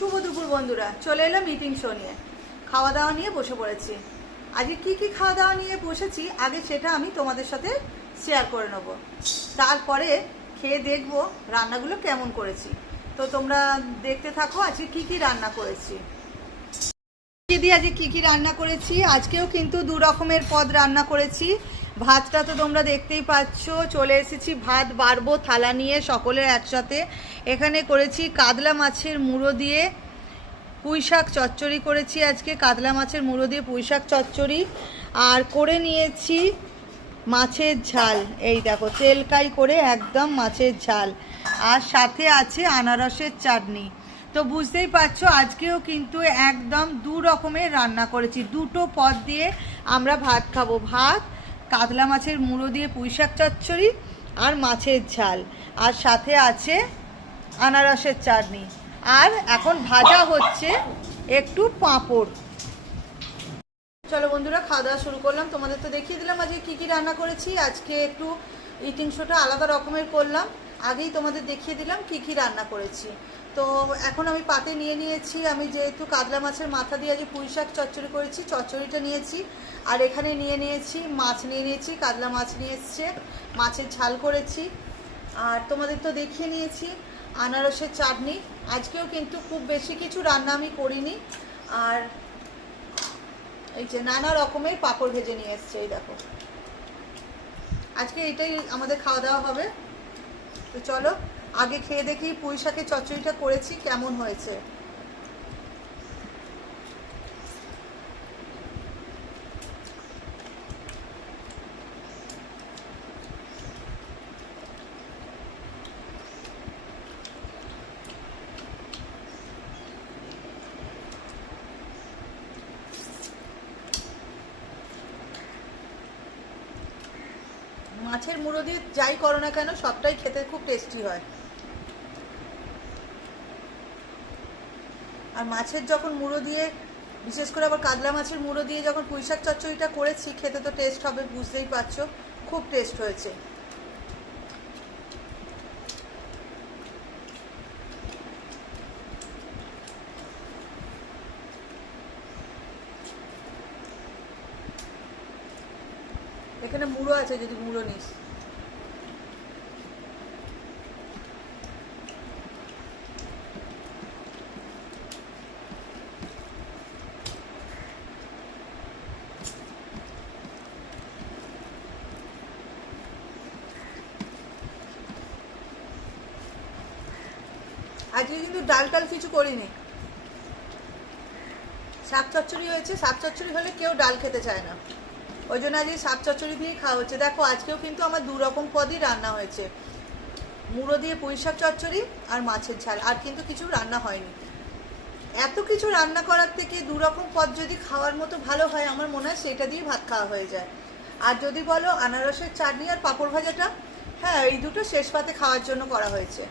শুভ দুপুর, বন্ধুরা। চলে এলাম মিটিং শো নিয়ে। খাওয়া দাওয়া নিয়ে বসে পড়েছি। আজকে কি কি খাওয়া দাওয়া নিয়ে বসেছি, আগে সেটা আমি তোমাদের সাথে শেয়ার করে নেব। তারপরে খেয়ে দেখব রান্নাগুলো কেমন করেছি। তো তোমরা দেখতে থাকো, আজকে কি কি রান্না করেছি। দিদি, আজকে কি কি রান্না করেছি? আজকেও কিন্তু দু রকমের পদ রান্না করেছি। ভাতটা তো তোমরা দেখতেই পাচ্ছ। চলে এসেছি ভাত, বাড়বো, থালা নিয়ে সকলের একসাথে। এখানে করেছি কাতলা মাছের মুড়ো দিয়ে পুঁই শাক চচ্চড়ি করেছি আজকে। কাতলা মাছের মুড়ো দিয়ে পুঁই শাক চচ্চড়ি। আর করে নিয়েছি মাছের ঝাল। এই দেখো তেলকাই করে একদম মাছের ঝাল। আর সাথে আছে আনারসের চাটনি। তো বুঝতেই পারছ, আজকেও কিন্তু একদম দু রকমের রান্না করেছি। দুটো পদ দিয়ে আমরা ভাত খাব। ভাত কাতলা মাছের মুড়ো দিয়ে পুঁই শাক চচ্চড়ি আর মাছের ঝাল। আর সাথে আছে আনারসের চাটনি। আর এখন ভাজা হচ্ছে একটু পাঁপড়। চলো বন্ধুরা, খাওয়া দাওয়া শুরু করলাম। তোমাদের তো দেখিয়ে দিলাম আজকে কী কী রান্না করেছি। আজকে একটু ইটিং শোটা আলাদা রকমের করলাম। আগেই তোমাদের দেখিয়ে দিলাম কী কী রান্না করেছি। তো এখন আমি পাতে নিয়ে নিয়েছি, আমি যেহেতু কাতলা মাছের মাথা দিয়ে আজকে পুঁই শাক চচ্চড়ি করেছি, চচ্চড়িটা নিয়েছি। আর এখানে নিয়ে নিয়েছি মাছ, নিয়ে নিয়েছি, কাতলা মাছ নিয়ে এসছে, মাছের ঝাল করেছি। আর তোমাদের তো দেখিয়ে নিয়েছি, আনারসের চাটনি। আজকেও কিন্তু খুব বেশি কিছু রান্না আমি করিনি। আর এই যে নানা রকমের পাঁপড় ভেজে নিয়ে এসছে, এই দেখো। আজকে এটাই আমাদের খাওয়া দাওয়া হবে। তো চলো আগে খেয়ে দেখি পুঁই শাকের চচ্চড়িটা করেছি, কেমন হয়েছে? মাছের মুড়ো দিয়ে যাই করো না কেন, সবটাই খেতে খুব টেস্টি হয়। আর মাছের যখন মুড়ো দিয়ে, বিশেষ করে আবার কাতলা মাছের মুড়ো দিয়ে যখন পুঁই শাক চচ্চড়িটা করেছি, খেতে তো টেস্ট হবে, বুঝতেই পারছ, খুব টেস্ট হয়েছে। এখানে মুড়ো আছে, যদি মুড়ো নিস। আজকে কিন্তু ডাল টাল কিছু করিনি। শাক চচ্চড়ি হয়েছে, শাক চচ্চড়ি হলে কেউ ডাল খেতে চায় না। ওই জন্য আজকে শাক চচ্চড়ি দিয়েই খাওয়া হচ্ছে। দেখো, আজকেও কিন্তু আমার দু রকম পদই রান্না হয়েছে। মুড়ো দিয়ে পুঁই শাক চচ্চড়ি আর মাছের ঝাল, আর কিন্তু কিছু রান্না হয়নি। এত কিছু রান্না করার থেকে দু রকম পদ যদি খাওয়ার মতো ভালো হয়, আমার মনে হয় সেটা দিয়ে ভাত খাওয়া হয়ে যায়। আর যদি বলো, আনারসের চাটনি আর পাঁপড় ভাজাটা হ্যাঁ এই দুটো শেষ পাতে খাওয়ার জন্য করা হয়েছে।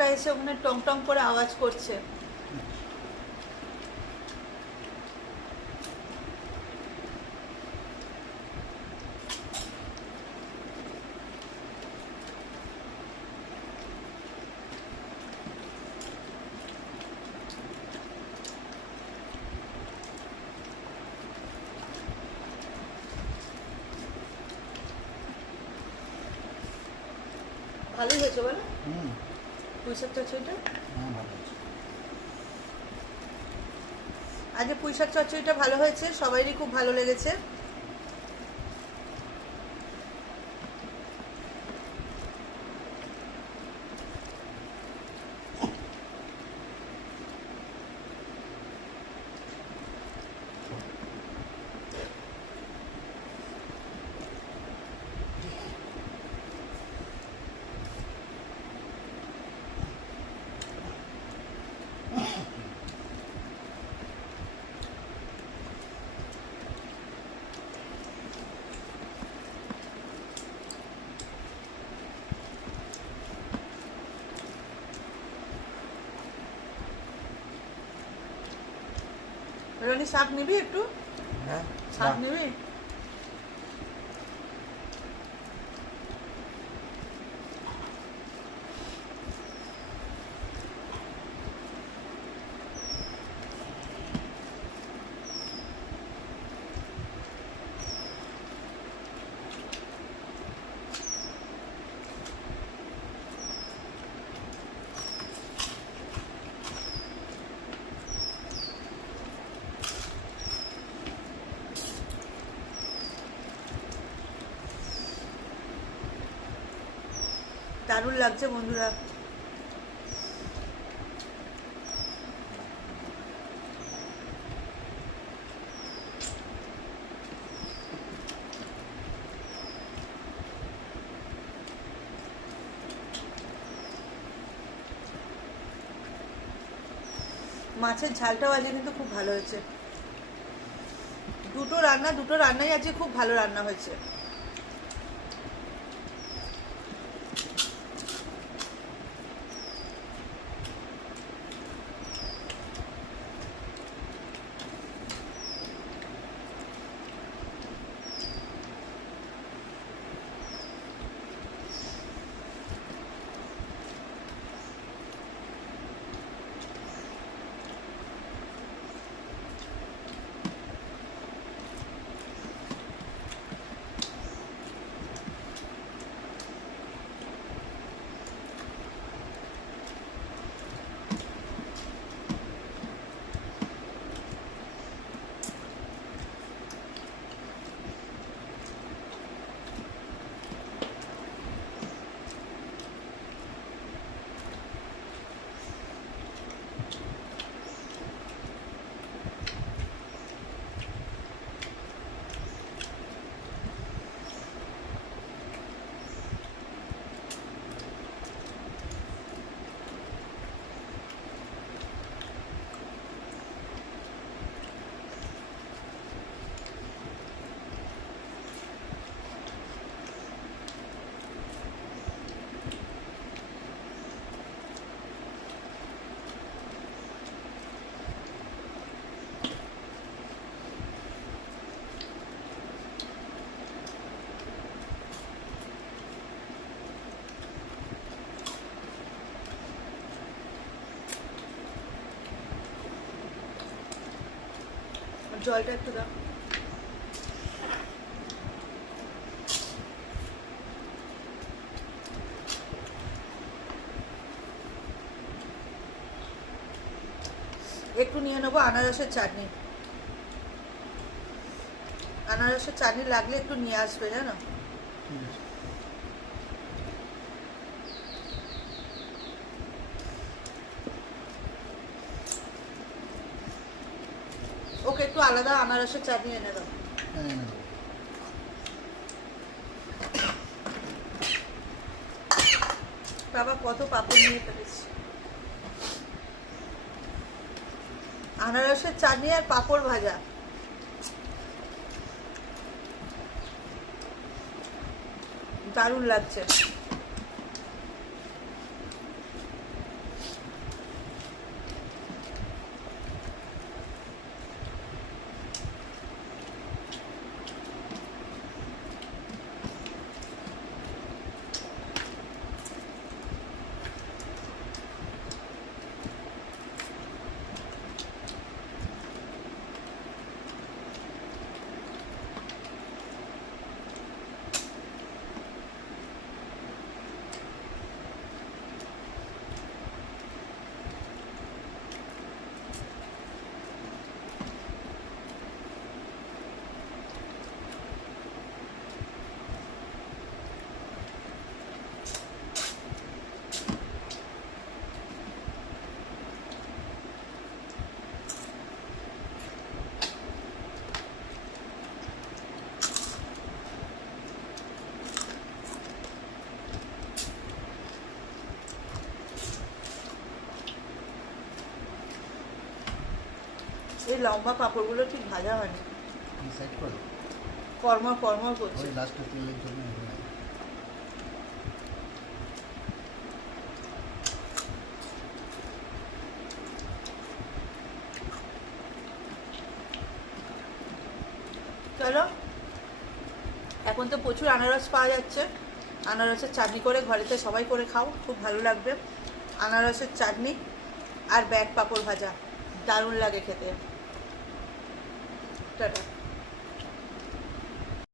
কাকটা এসে ওখানে টং টং করে আওয়াজ করছে। ভালোই হয়েছে বলো? হুম। পুঁইশাক চচ্চড়িটা হ্যাঁ আজকে পুঁইশাক চচ্চড়িটা ভালো হয়েছে সবাইরই খুব ভালো লেগেছে। শাক নিবি একটু? হ্যাঁ শাক নিবি? দারুণ লাগছে বন্ধুরা। মাছের ঝালটাও আজকে কিন্তু খুব ভালো হয়েছে। দুটো রান্না, দুটো রান্নাই আজকে খুব ভালো রান্না হয়েছে। জলটা একটু দাও। একটু নিয়ে নেব আনারসের চাটনি। আনারসের চাটনি লাগলে একটু নিয়ে আসবে, জানো? ওকে একটু আলাদা আনারসের চাটনি এনে দাও। বাবা, কত পাপড় নিয়ে ফেলেছি। আনারসের চাটনি আর পাপড় ভাজা। দারুণ লাগছে এই লম্বা পাঁপড়গুলো ঠিক ভাজা হয়নি। এই সাইড করো। কর্ম কর্ম করছে। চলো। এখন তো প্রচুর আনারস পাওয়া যাচ্ছে। আনারসের চাটনি করে ঘরেতে সবাই করে খাও খুব ভালো লাগবে। আনারসের চাটনি আর ব্যাগ পাঁপড় ভাজা দারুণ লাগে খেতে। ಮಾಡ್ತಾರೆ